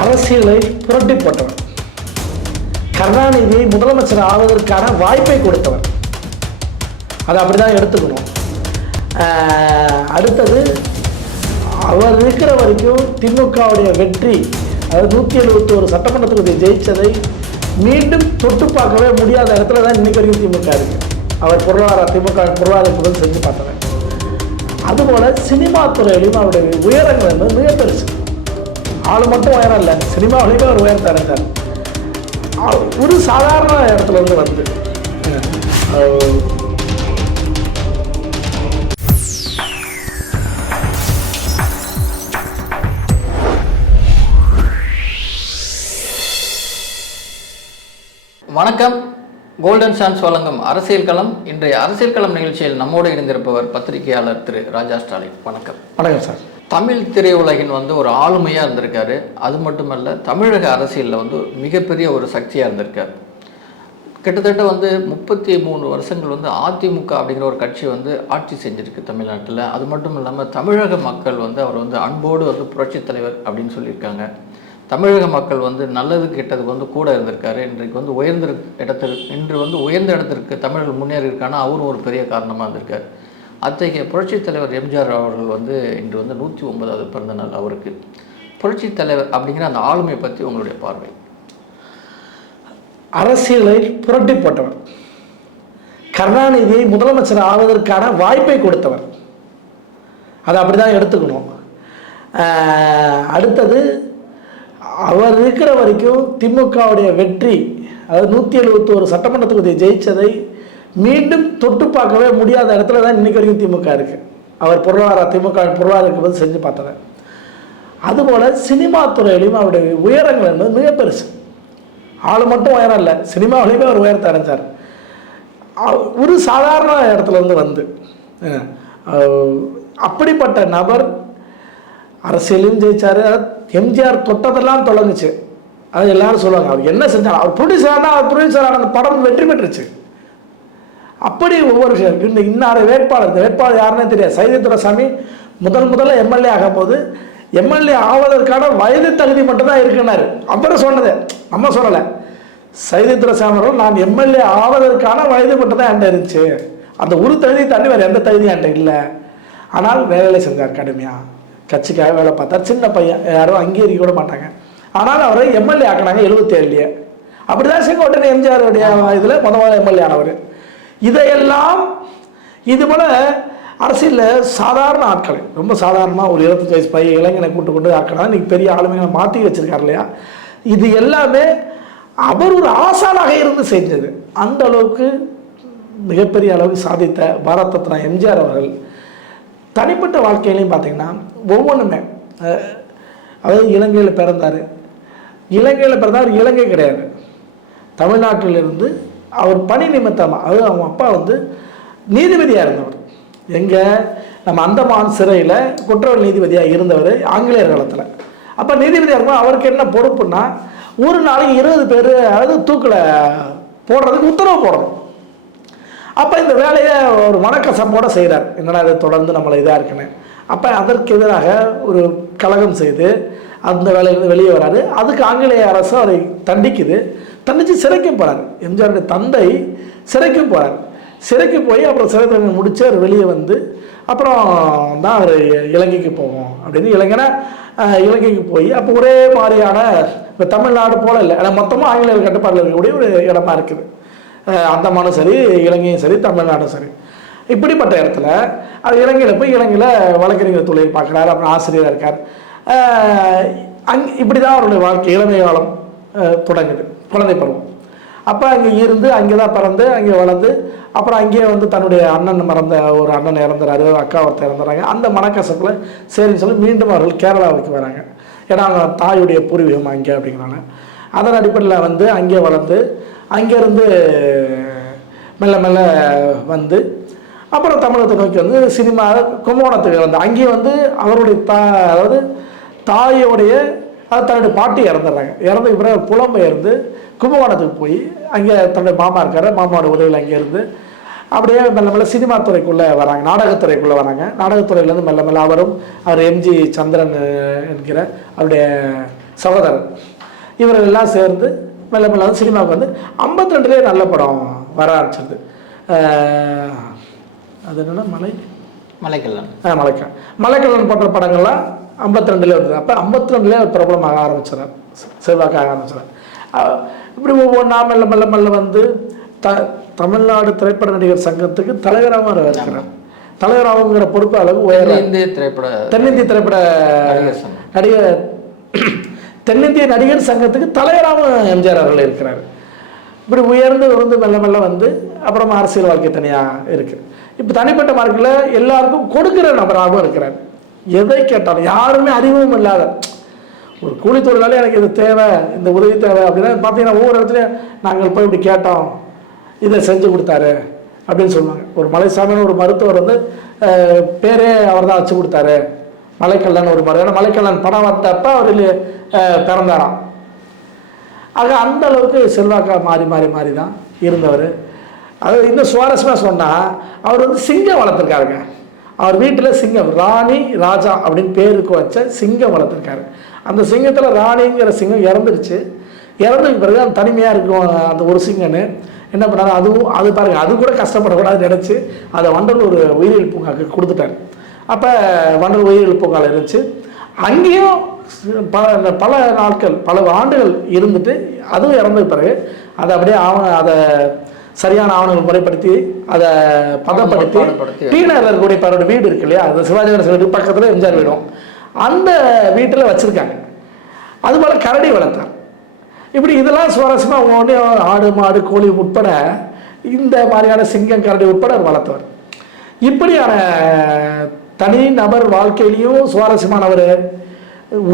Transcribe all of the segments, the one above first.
அரசியலை புரட்டி போட்டவர். கருணாநிதி முதலமைச்சர் ஆவதற்கான வாய்ப்பை கொடுத்தவர். அதை அப்படிதான் எடுத்துக்கணும். அடுத்தது அவர் இருக்கிற வரைக்கும் திமுகவுடைய வெற்றி அதாவது நூற்றி எழுபத்தோரு சட்டமன்ற தொகுதி ஜெயித்ததை மீண்டும் தொட்டு பார்க்கவே முடியாத இடத்துல தான் இன்னைக்கு வரைக்கும் திமுக இருக்கு. அவர் பொருளாதார திமுக பொருளாதார புகழ் செஞ்சு பார்த்தவர். அதுபோல் சினிமா துறையிலும் அவருடைய உயரங்கள் என்பது மிக பெருசு. ஆள் மட்டும் உயரம் இல்லை. சினிமாவிலையுமே அவர் அடைந்தார் அவர் ஒரு சாதாரண இடத்துல இருந்து வந்து வணக்கம். கோல்டன் சான்ஸ் வழங்கும் அரசியல் களம். இன்றைய அரசியல் களம் நிகழ்ச்சியில் நம்மோடு இணைந்திருப்பவர் பத்திரிகையாளர் திரு ராஜா ஸ்டாலின். வணக்கம். வணக்கம் சார். தமிழ் திரையுலகின் வந்து ஒரு ஆளுமையாக இருந்திருக்காரு. அது மட்டுமல்ல தமிழக அரசியலில் வந்து மிகப்பெரிய ஒரு சக்தியாக இருந்திருக்கார். கிட்டத்தட்ட வந்து முப்பத்தி மூணு வருஷங்கள் வந்து அதிமுக அப்படிங்கிற ஒரு கட்சி வந்து ஆட்சி செஞ்சுருக்கு தமிழ்நாட்டில். அது மட்டும் இல்லாமல் தமிழக மக்கள் வந்து அவர் வந்து அன்போடு வந்து புரட்சித் தலைவர் அப்படின்னு சொல்லியிருக்காங்க. தமிழக மக்கள் வந்து நல்லது கெட்டதுக்கு வந்து கூட இருந்திருக்காரு. இன்றைக்கு வந்து உயர்ந்த இடத்திற்கு இன்று வந்து உயர்ந்த இடத்திற்கு தமிழர்கள் முன்னேறியிருக்கானா அவரும் ஒரு பெரிய காரணமாக இருந்திருக்காரு. அத்தகைய புரட்சித் தலைவர் எம்ஜிஆர் அவர்கள் வந்து இன்று வந்து நூற்றி ஒன்பதாவது பிறந்த நாள் அவருக்கு. புரட்சித் தலைவர் அப்படிங்கிற அந்த ஆளுமை பற்றி உங்களுடைய பார்வை. அரசியலை புரட்டி போட்டவர். கருணாநிதியை முதலமைச்சர் ஆவதற்கான வாய்ப்பை கொடுத்தவர். அதை அப்படிதான் எடுத்துக்கணும். அடுத்தது அவர் இருக்கிற வரைக்கும் திமுகவுடைய வெற்றி அதாவது நூற்றி எழுபத்தோரு சட்டமன்ற தொகுதியை ஜெயிச்சதை மீண்டும் தொட்டு பார்க்கவே முடியாத இடத்துல தான் இன்றைக்கி வரைக்கும் திமுக இருக்குது அவர் பொருளாதார திமுக பொருளாதாரத்துக்கு பதில் செஞ்சு பார்த்தவர் அதுபோல் சினிமா துறையிலையும் அவருடைய உயரங்கள் என்பது மிக பெருசு. ஆள் மட்டும் உயரம் இல்லை சினிமாவிலையுமே அவர் உயரத்தை அடைஞ்சார். ஒரு சாதாரண இடத்துல இருந்து வந்து அப்படிப்பட்ட நபர் அரசியலையும் ஜெயிச்சார். எம்ஜிஆர் தொட்டதெல்லாம் தொடங்குச்சு. அது எல்லாரும் சொல்லுவாங்க அவர் என்ன செஞ்சார்? அவர் ப்ரொடியூசரானா அவர் ப்ரொடியூசரான அந்த படம் வெற்றி பெற்றுச்சு. அப்படி ஒவ்வொரு விஷயம் இந்த இன்னார வேட்பாளர் இந்த வேட்பாளர் யாருன்னே தெரியாது. சைதை துரசாமி முதல் முதல்ல எம்எல்ஏ ஆகும்போது எம்எல்ஏ ஆவதற்கான வயது தகுதி மட்டும்தான் இருக்குன்னாரு. அவரை சொன்னது. நம்ம சொல்லலை. சைதை துரசாமி அவர்கள் நான் எம்எல்ஏ ஆவதற்கான வயது மட்டும்தான் என்கிட்ட இருந்துச்சு. அந்த ஒரு தகுதி தாண்டி வேறு எந்த தகுதியும் என்கிட்ட இல்லை. ஆனால் வேலை செஞ்சார் கடுமையாக கட்சிக்காக வேலை பார்த்தார். சின்ன பையன். யாரும் அங்கீகரிக்க கூட மாட்டாங்க. ஆனால் அவரை எம்எல்ஏ ஆக்கினாங்க எழுபத்தேழுலையே அப்படிதான் செங்கோட்டன் எம்ஜிஆருடைய இதில் முதல்ல எம்எல்ஏ ஆனவர். இதையெல்லாம் இது போல் அரசியலில் சாதாரண ஆட்களை ரொம்ப சாதாரணமாக ஒரு இருபத்தஞ்சு வயசு பையன் இளைஞனை கூட்டு கொண்டு ஆக்கினா இன்னைக்கு பெரிய ஆளுமைகளை மாற்றி வச்சிருக்காரு இல்லையா? இது எல்லாமே அவர் ஒரு ஆசானாக இருந்து செஞ்சது. அந்த அளவுக்கு மிகப்பெரிய அளவுக்கு சாதித்த பாரத் ரத்னா எம்ஜிஆர் அவர்கள் தனிப்பட்ட வாழ்க்கையிலையும் பார்த்தீங்கன்னா ஒவ்வொன்றுமே அதாவது இலங்கையில் பிறந்தார். இலங்கையில் பிறந்தார் இலங்கை கிடையாது. தமிழ்நாட்டிலிருந்து அவர் பணி நிமித்தமாக அது அவங்க அப்பா வந்து நீதிபதியாக இருந்தவர். எங்கே? நம்ம அந்தமான் சிறையில் குற்றவியல் நீதிபதியாக இருந்தவர் ஆங்கிலேயர் காலத்தில். அப்போ நீதிபதியாக இருக்கும் அவருக்கு என்ன பொறுப்புன்னா ஒரு நாளைக்கு இருபது பேர் அதாவது தூக்கில் போடுறதுக்கு உத்தரவு போடணும். அப்போ இந்த வேலையை ஒரு மனக்கசப்போடு செய்கிறார் என்னடா இது தொடர்ந்து நம்மளை இதாக இருக்குன்னு. அப்போ அதற்கு எதிராக ஒரு கழகம் செய்து அந்த வேலையிலேருந்து வெளியே வராது அதுக்கு ஆங்கிலேய அரசு அவரை தண்டிக்குது. தன்னிச்சு சிறைக்கும் போகிறார் எம்ஜிஆருடைய தந்தை சிறைக்கும் போகிறார் சிறைக்கு போய் அப்புறம் சிறை தண்டனை முடிச்சு அவர் வெளியே வந்து அப்புறம் தான் அவர் இலங்கைக்கு போவோம் அப்படின்னு இலங்கைனா இலங்கைக்கு போய் அப்போ ஒரே மாதிரியான இப்போ தமிழ்நாடு போல இல்லை ஆனால் மொத்தமாக ஆங்கிலேயர் கட்டுப்பாட்டில் இருக்கக்கூடிய ஒரு இடமா இருக்குது. அந்தமானும் சரி இலங்கையும் சரி தமிழ்நாடும் சரி. இப்படிப்பட்ட இடத்துல அது இலங்கையில் போய் இலங்கையில் வழக்கறிஞர் தொழில் பார்க்குறாரு அப்புறம் ஆசிரியராக இருக்கார். அங் இப்படி தான் அவருடைய வாழ்க்கை இளமை காலம் தொடங்குது. குழந்தை பருவம் அப்போ அங்கே இருந்து அங்கே தான் பிறந்து அங்கே வளர்ந்து அப்புறம் அங்கேயே வந்து தன்னுடைய அண்ணன் மறந்த ஒரு அண்ணன் இறந்துறாரு ஒரு அக்கா ஒருத்தர் இறந்துறாங்க. அந்த மனக்கசப்பில் சரின்னு சொல்லி மீண்டும் அவர்கள் கேரளாவுக்கு வராங்க. ஏன்னா அவங்க தாயுடைய பூர்வீகம் அங்கே அப்படிங்கிறாங்க. அதன் அடிப்படையில் வந்து அங்கே வளர்ந்து அங்கேருந்து மெல்ல மெல்ல வந்து அப்புறம் தமிழகத்தை நோக்கி வந்து சினிமா கும்பகோணத்துக்கு வந்து அங்கேயே வந்து அவருடைய தா அதாவது தாயோடைய அது தன்னுடைய பாட்டி இறந்துடுறாங்க. இறந்ததுக்கு பிறகு புலம்பெயர்ந்து கும்பகோணத்துக்கு போய் அங்கே தன்னுடைய மாமா இருக்காரு. மாமாவோட உதவியில் அங்கே இருந்து அப்படியே மெல்ல மெல்ல சினிமா துறைக்குள்ளே வராங்க. நாடகத்துறைக்குள்ளே வராங்க. நாடகத்துறையிலேருந்து மெல்ல மெல்ல அவரும் அவர் எம்ஜி சந்திரன் என்கிற அவருடைய சகோதரர். இவர்கள் எல்லாம் சேர்ந்து மெல்ல மெல்ல வந்து சினிமாவுக்கு வந்து ஐம்பத்தி ரெண்டுலேயே நல்ல படம் வர ஆரம்பிச்சிருது. அது என்னன்னா மலை? மலைக்கல்லன். ஆ, மலைக்கல் மலைக்கல்லன் போன்ற படங்கள்லாம் ஐம்பத்தி ரெண்டுல வந்தது. அப்போ ஐம்பத்தி ரெண்டுலேயே பிரபலமாக ஆரம்பிச்சிடார் செல்வாக்காக ஆரம்பிச்சிடார் இப்படி ஒவ்வொன்றா மெல்ல மெல்ல மெல்ல வந்து த தமிழ்நாடு திரைப்பட நடிகர் சங்கத்துக்கு தலைவராகவும் இருக்கிறார் தலைவராகுங்கிற பொறுப்பு அளவு உயர இந்திய திரைப்பட தென்னிந்திய திரைப்பட நடிகர் தென்னிந்திய நடிகர் சங்கத்துக்கு தலைவராகவும் எம்ஜிஆர் அவர்கள் இருக்கிறார். இப்படி உயர்ந்து வந்து மெல்ல மெல்ல வந்து அப்புறமா அரசியல் வாழ்க்கை தனியாக இருக்கு. இப்போ தனிப்பட்ட மார்க்கில் எல்லாருக்கும் கொடுக்குற நபராகவும் இருக்கிறார். எதை கேட்டாலும் யாருமே அறிவும் இல்லாத ஒரு கூலி தொழிலாளி எனக்கு இது தேவை இந்த உதவி தேவை அப்படின்னா பார்த்தீங்கன்னா ஒவ்வொரு இடத்துலையும் நாங்கள் போய் இப்படி கேட்டோம். இதை செஞ்சு கொடுத்தாரு அப்படின்னு சொல்லுவாங்க. ஒரு மலைசாமின்னு ஒரு மருத்துவர் வந்து பேரே அவர் தான் வச்சு கொடுத்தாரு. மலைக்கல்லன் ஒரு மருத்துவர். ஏன்னா மலைக்கல்லன் படம் வந்தப்போ அவர் பிறந்தாராம். ஆக அந்த அளவுக்கு செல்வாக்கா மாறி மாறி மாறி தான் இருந்தவர். அது இன்னும் சுவாரஸ்யமாக சொன்னால் அவர் வந்து சிங்கம் வளர்த்துருக்காருங்க. அவர் வீட்டில் சிங்கம் ராணி ராஜா அப்படின்னு பேருக்கு வச்ச சிங்கம் வளர்த்துருக்காரு. அந்த சிங்கத்தில் ராணிங்கிற சிங்கம் இறந்துருச்சு. இறந்ததுக்கு பிறகு அந்த தனிமையாக இருக்கும் அந்த ஒரு சிங்கன்னு என்ன பண்ணாரு? அதுவும் அது பாருங்க அது கூட கஷ்டப்படக்கூடாதுன்னு நினச்சி அதை வண்டலூர் உயிரியல் பூங்காக்கு கொடுத்துட்டாரு. அப்போ வண்டலூர் உயிரியல் பூங்காவில் இருந்துச்சு. அங்கேயும் பல பல நாட்கள் பல ஆண்டுகள் இருந்துட்டு அதுவும் இறந்த பிறகு அதை அப்படியே ஆவண அதை சரியான ஆவணங்கள் முறைப்படுத்தி அதை பதப்படுத்தி பதப்படுத்தி. டி நகரில் இருக்கக்கூடிய அவரோட வீடு இருக்கு இல்லையா? அந்த சிவாஜி கணேசன் வீடு பக்கத்தில் எம்ஜிஆர் வீடும். அந்த வீட்டில் வச்சுருக்காங்க. அது போல் கரடி வளர்த்தார். இப்படி இதெல்லாம் சுவாரஸ்யமாக ஒவ்வொன்றே ஆடு மாடு கோழி உட்பட இந்த மாதிரியான சிங்கம் கரடி உட்பட அவர் வளர்த்தவர். இப்படியான தனி நபர் வாழ்க்கையிலையும் சுவாரஸ்யமானவர்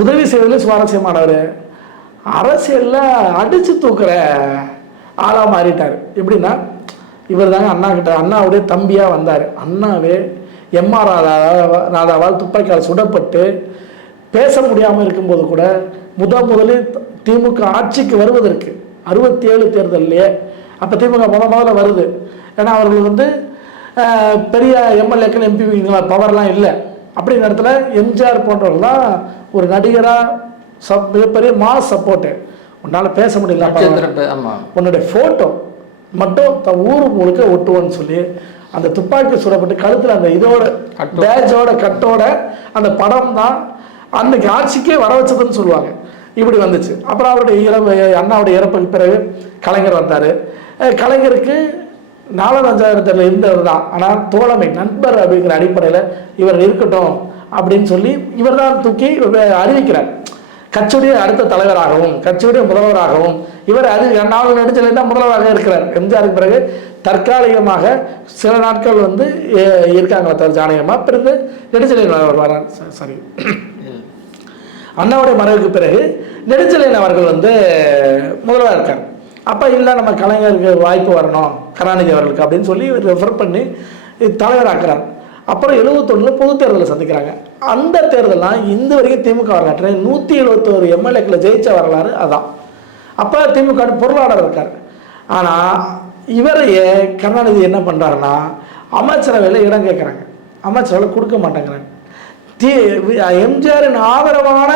உதவி செய்வதிலும் சுவாரஸ்யமானவர். அரசியலில் அடித்து தூக்குற ஆளாக மாறிட்டார். எப்படின்னா இவர் தாங்க அண்ணா கிட்ட அண்ணாவுடைய தம்பியாக வந்தார். அண்ணாவே எம்ஆர் ராதா ராதாவால் துப்பாக்கியால் சுடப்பட்டு பேச முடியாமல் இருக்கும்போது கூட முத முதலில் திமுக ஆட்சிக்கு வருவதற்கு அறுபத்தி ஏழு தேர்தல்லையே அப்போ திமுக முத முதல்ல வருது. ஏன்னா அவர்கள் வந்து பெரிய எம்எல்ஏக்கள் எம்பி பவர்லாம் இல்லை. அப்படிங்கிற இடத்துல எம்ஜிஆர் போன்றவர்கள்லாம் ஒரு நடிகராக சப் மிகப்பெரிய மாஸ் சப்போர்ட்டு. உன்னால் பேச முடியல உன்னுடைய ஃபோட்டோ மட்டும் த ஊர் முழுக்க ஒட்டுவோன்னு சொல்லி அந்த துப்பாக்கி சுடப்பட்டு கழுத்தில் அந்த இதோட கட்டோட. பேட்சோட கட்டோட அந்த படம் தான் அன்னைக்கு ஆட்சிக்கே வர வச்சதுன்னு சொல்லுவாங்க. இப்படி வந்துச்சு. அப்புறம் அவருடைய இறப்பு அண்ணாவுடைய இறப்புக்கு பிறகு கலைஞர் வந்தார். கலைஞருக்கு நாலஞ்சாயிரத்தில் இருந்தவர் தான். ஆனால் தோழமை நண்பர் அப்படிங்கிற அடிப்படையில் இவர் இருக்கட்டும் அப்படின்னு சொல்லி இவர் தான் தூக்கி அறிவிக்கிறார். கட்சியுடைய அடுத்த தலைவராகவும் கட்சியுடைய முதல்வராகவும் இவர் அது நாலு நடிச்சில் தான் முதல்வராக இருக்கிறார். எம்ஜிஆருக்கு பிறகு தற்காலிகமாக சில நாட்கள் வந்து இருக்காங்களா தவிர ஜானகமாக பிறகு நெடுஞ்செழியன் அவர் வரார். சாரி. அண்ணாவுடைய மறைவுக்கு பிறகு நெடுஞ்செழியன் அவர்கள் வந்து முதல்வராக இருக்கார். அப்போ இல்லை நம்ம கலைஞருக்கு வாய்ப்பு வரணும் கருணாநிதி அவர்களுக்கு அப்படின்னு சொல்லி இவர் ரெஃபர் பண்ணி தலைவராக்குறார். அப்புறம் எழுபத்தொன்னில் பொது தேர்தலை சந்திக்கிறாங்க. அந்த தேர்தலாம் இந்த வரைக்கும் திமுக வரலாற்று நூற்றி எழுபத்தோரு எம்எல்ஏக்களை ஜெயிச்ச வரலாறு அதான். அப்போ திமுக பொருளாளர் இருக்கார். ஆனால் இவரையே கருணாநிதி என்ன பண்ணுறாருன்னா அமைச்சரவையில் இடம் கேட்குறாங்க. அமைச்சரவையில் கொடுக்க மாட்டேங்கிறாங்க. தி எம்ஜிஆரின் ஆதரவான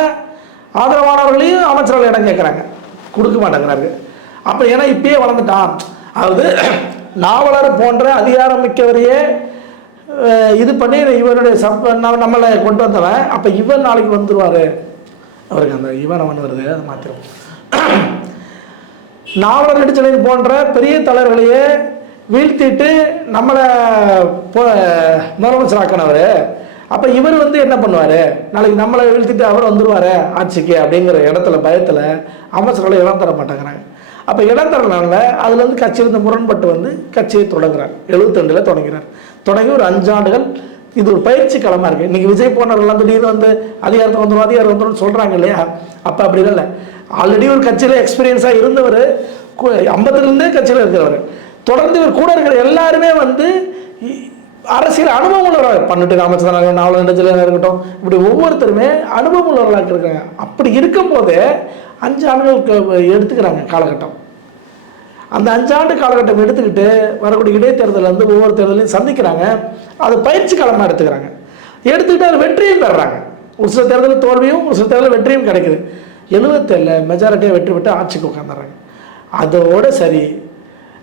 ஆதரவானவர்களையும் அமைச்சரவையில் இடம் கேட்குறாங்க. கொடுக்க மாட்டேங்கிறாரு. அப்போ ஏன்னா இப்பயே வளர்ந்துட்டான். அதாவது நாவலர் போன்ற அதிகாரம் மிக்கவரையே இது பண்ணி இவருடைய சப் நம்மளை கொண்டு வந்தவன். அப்போ இவன் நாளைக்கு வந்துடுவார் அவருக்கு அந்த இவன் அவன் வருது அதை மாத்திரம் நாவலர் நெடுஞ்செழியன் போன்ற பெரிய தலைவர்களையே வீழ்த்திட்டு நம்மளை போ முதலமைச்சராக்கினவர் அப்போ இவர் வந்து என்ன பண்ணுவார்? நாளைக்கு நம்மளை வீழ்த்திட்டு அவர் வந்துடுவார் ஆட்சிக்கு அப்படிங்கிற இடத்துல பயத்தில் அமைச்சர்களை இடம் தர மாட்டேங்கிறாங்க. அப்போ இடம் தரனால அதுலேருந்து கட்சியிலிருந்து முரண்பட்டு வந்து கட்சியை தொடங்குறார். எழுபத்தி தொடங்கிறார். தொடங்கி ஒரு அஞ்சாண்டுகள் இது ஒரு பயிற்சி களமாக இருக்குது இன்றைக்கி விஜய் போனவர்கள்லாம் திடீர்னு வந்து அதிகாரத்துக்கு வந்துடும் அதிகாரம் வந்துடும் சொல்கிறாங்க இல்லையா? அப்போ அப்படி இல்லை ஆல்ரெடி ஒரு கட்சியில் எக்ஸ்பீரியன்ஸாக இருந்தவர் ஐம்பதுலேருந்தே கட்சியில் இருக்கிறவர். தொடர்ந்து இவர் கூட இருக்கிற எல்லாருமே வந்து இ- அரசியல் அனுபவம் உள்ளவராக பன்னெண்டு அமைச்சராக நாலு நெடுஞ்சலாக இருக்கட்டும் இப்படி ஒவ்வொருத்தருமே அனுபவம் உள்ளவர்களாக இருக்காங்க அப்படி இருக்கும்போதே அஞ்சு ஆண்டுகள் எடுத்துக்கிறாங்க காலகட்டம். அந்த அஞ்சாண்டு காலகட்டம் எடுத்துக்கிட்டு வரக்கூடிய இடைத்தேர்தலில் வந்து ஒவ்வொரு தேர்தலையும் சந்திக்கிறாங்க. அது பயிற்சி காலமாக எடுத்துக்கிறாங்க. எடுத்துக்கிட்டு அது வெற்றியும் தர்றாங்க ஒரு சில தேர்தலில் தோல்வியும் ஒரு சில தேர்தலில் வெற்றியும் கிடைக்குது. எழுபத்தேழில் மெஜாரிட்டியாக வெற்றி பெற்று ஆட்சிக்கு உட்காந்துறாங்க அதோட சரி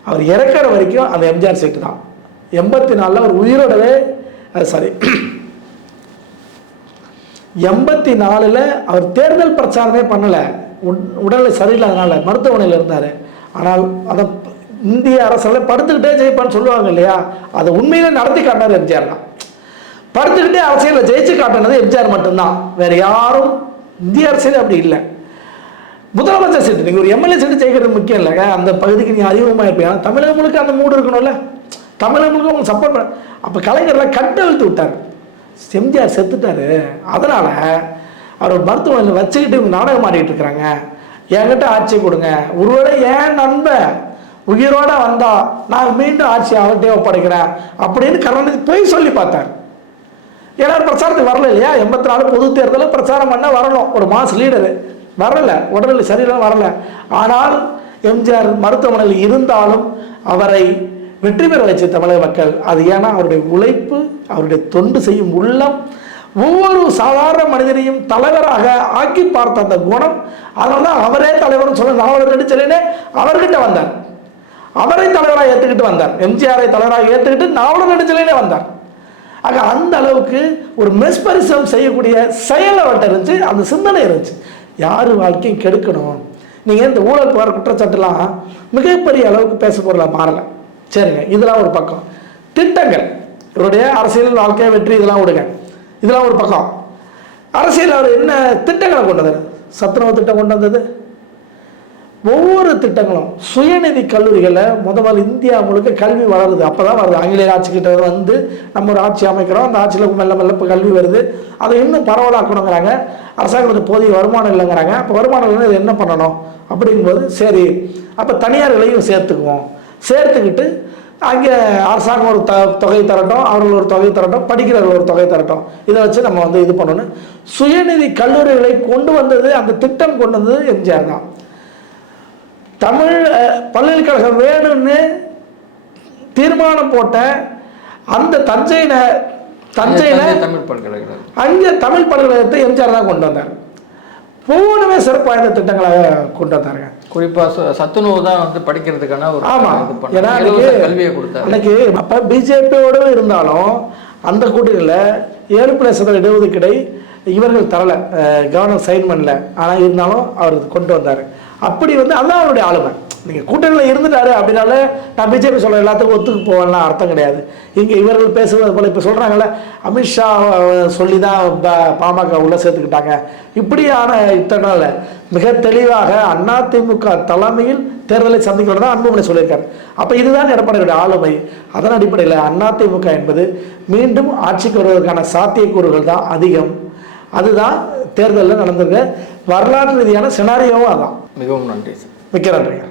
அவர் இறக்கிற வரைக்கும் அந்த எம்ஜிஆர் சீட்டு தான். எண்பத்தி நாலில் அவர் உயிரோடவே அது சரி எண்பத்தி நாலில் அவர் தேர்தல் பிரச்சாரமே பண்ணலை. உடல்நிலை சரியில்லாதனால மருத்துவமனையில் இருந்தார். ஆனால் அதை இந்திய அரசெல்லாம் படுத்துக்கிட்டே ஜெயிப்பான்னு சொல்லுவாங்க இல்லையா? அதை உண்மையிலே நடத்தி காட்டினார் எம்ஜிஆர் தான். படுத்துக்கிட்டே அரசியலில் ஜெயிச்சு காட்டினது எம்ஜிஆர் மட்டும்தான். வேற யாரும் இந்திய அரசியல் அப்படி இல்லை. முதலமைச்சர் சீட்டு நீங்கள் ஒரு எம்எல்ஏ சீட்டு ஜெயிக்கிறது முக்கியம் இல்லைங்க. அந்த பகுதிக்கு நீங்கள் அதிகமாக இருப்பீங்க ஆனால் தமிழகம் முழுக்க அந்த மூடு இருக்கணும்ல. தமிழகம் முழுக்க அவங்க சப்போர்ட் பண்ண அப்போ கலைஞர்லாம் கட்டழுத்து விட்டார். எம்ஜிஆர் செத்துட்டாரு. அதனால் அவர் மருத்துவமனையில் வச்சுக்கிட்டு இவங்க நாடகம் ஆடிட்டு இருக்கிறாங்க. என்கிட்ட ஆட்சி கொடுங்க. ஒருவேளை ஏன் நண்பன் உயிரோட வந்தா நான் மீண்டும் ஆட்சி அவர்கிட்டே ஒப்படைக்கிறேன் அப்படின்னு கருணாநிதி போய் சொல்லி பார்த்தார். எல்லாரும் பிரச்சாரத்துக்கு வரல இல்லையா? எண்பத்தி நாலு பொது தேர்தலில் பிரச்சாரம் பண்ண வரணும். ஒரு மாஸ் லீடரு வரல. உடல்நிலை சரியில்லை வரல. ஆனால் எம்ஜிஆர் மருத்துவமனையில் இருந்தாலும் அவரை வெற்றி பெற வச்ச தமிழக மக்கள். அது ஏன்னா அவருடைய உழைப்பு அவருடைய தொண்டு செய்யும் உள்ளம் ஒவ்வொரு சாதாரண மனிதனையும் தலைவராக ஆக்கி பார்த்த அந்த குணம் அதனால தான் அவரே தலைவர்னு சொல்ல நாவலர் நடிச்சலேனே அவர்கிட்ட வந்தார். அவரை தலைவராக ஏற்றுக்கிட்டு வந்தார். எம்ஜிஆரை தலைவராக ஏற்றுக்கிட்டு நாவலர் நடிச்சலேனே வந்தார். ஆக அந்த அளவுக்கு ஒரு மெஸ்பரிசம் செய்யக்கூடிய செயல் அவர்கிட்ட இருந்துச்சு அந்த சிந்தனை இருந்துச்சு. யார் வாழ்க்கையும் கெடுக்கணும்? நீங்கள் இந்த ஊழல் போகிற குற்றச்சாட்டுலாம் மிகப்பெரிய அளவுக்கு பேச பொருளாக மாறலை. சரிங்க இதெல்லாம் ஒரு பக்கம். திட்டங்கள். இவருடைய அரசியல் வாழ்க்கை வெற்றி இதெல்லாம் விடுங்க. இதெல்லாம் ஒரு பக்கம். அரசியல் அவர் என்ன திட்டங்களை கொண்டு வந்தார்? சத்துணவு திட்டம் கொண்டு வந்தது. ஒவ்வொரு திட்டங்களும் சுயநிதி கல்லூரிகளில் முதல் இந்தியா முழுக்க கல்வி வளருது. அப்போ தான் வருது ஆங்கிலேய ஆட்சிக்கிட்ட வந்து நம்ம ஒரு ஆட்சி அமைக்கிறோம். அந்த ஆட்சியில் மெல்ல மெல்ல இப்போ கல்வி வருது. அதை இன்னும் பரவலாக்கணுங்கிறாங்க. அரசாங்கத்துக்கு போதிய வருமானம் இல்லைங்கிறாங்க. அப்போ வருமானம் இல்லைன்னா இது என்ன பண்ணணும்? அப்படிங்கும்போது சரி அப்போ தனியார்களையும் சேர்த்துக்குவோம். சேர்த்துக்கிட்டு அங்கே அரசாங்கம் ஒரு த தொகை தரட்டும் அவர்கள் ஒரு தொகை தரட்டும் படிக்கிறவர்கள் ஒரு தொகை தரட்டும். இதை வச்சு நம்ம வந்து இது பண்ணணும். சுயநிதி கல்லூரிகளை கொண்டு வந்தது அந்த திட்டம் கொண்டு வந்தது எம்ஜிஆர் தான். தமிழ் பல்கலைக்கழகம் வேணும்னு தீர்மானம் போட்ட அந்த தஞ்சையில தஞ்சையில தஞ்சை தமிழ் பல்கலைக்கழகம். அங்கே தமிழ் பல்கலைக்கழகத்தை எம்ஜிஆர் தான் கொண்டு வந்தார். ஒவ்வொன்றுமே சிறப்பு வாய்ந்த திட்டங்களாக கொண்டு வந்தாருங்க. குறிப்பா ச- சத்துணவு தான் வந்து படிக்கிறதுக்கான ஒரு ஆமா. இது ஏன்னா கல்வியை கொடுத்தாரு. அன்னைக்கு அப்ப பிஜேபியோட இருந்தாலும் அந்த கூட்டணியில் ஏழு பிளஸ் இடஒதுக்கீடை இவர்கள் தரல. கவர்னர் சைன் பண்ணல. ஆனால் இருந்தாலும் அவர் கொண்டு வந்தார். அப்படி வந்து அதுதான் அவருடைய ஆளுமை. நீங்கள் கூட்டணியில் இருந்துட்டாரு அப்படின்னால நான் பிஜேபி சொல்ற எல்லாத்துக்கும் ஒத்துக்கு போவேன்லாம் அர்த்தம் கிடையாது. இங்கே இவர்கள் பேசுவது போல இப்போ சொல்கிறாங்கல்ல அமித்ஷா சொல்லி தான் ப- பாமக உள்ள சேர்த்துக்கிட்டாங்க. இப்படியான இத்தனால மிக தெளிவாக அதிமுக தலைமையில் தேர்தலை சந்திக்கணும் தான் அன்புமணி சொல்லியிருக்காரு. அப்போ இதுதான் எடப்பாடியுடைய ஆளுமை. அதன் அடிப்படையில் அதிமுக என்பது மீண்டும் ஆட்சிக்கு வருவதற்கான சாத்தியக்கூறுகள் தான் அதிகம். அதுதான் தேர்தலில் நடந்திருக்க வரலாற்று ரீதியான சினாரியோவும் அதான். மிகவும் நன்றி சார் மிக்க நன்றிங்க.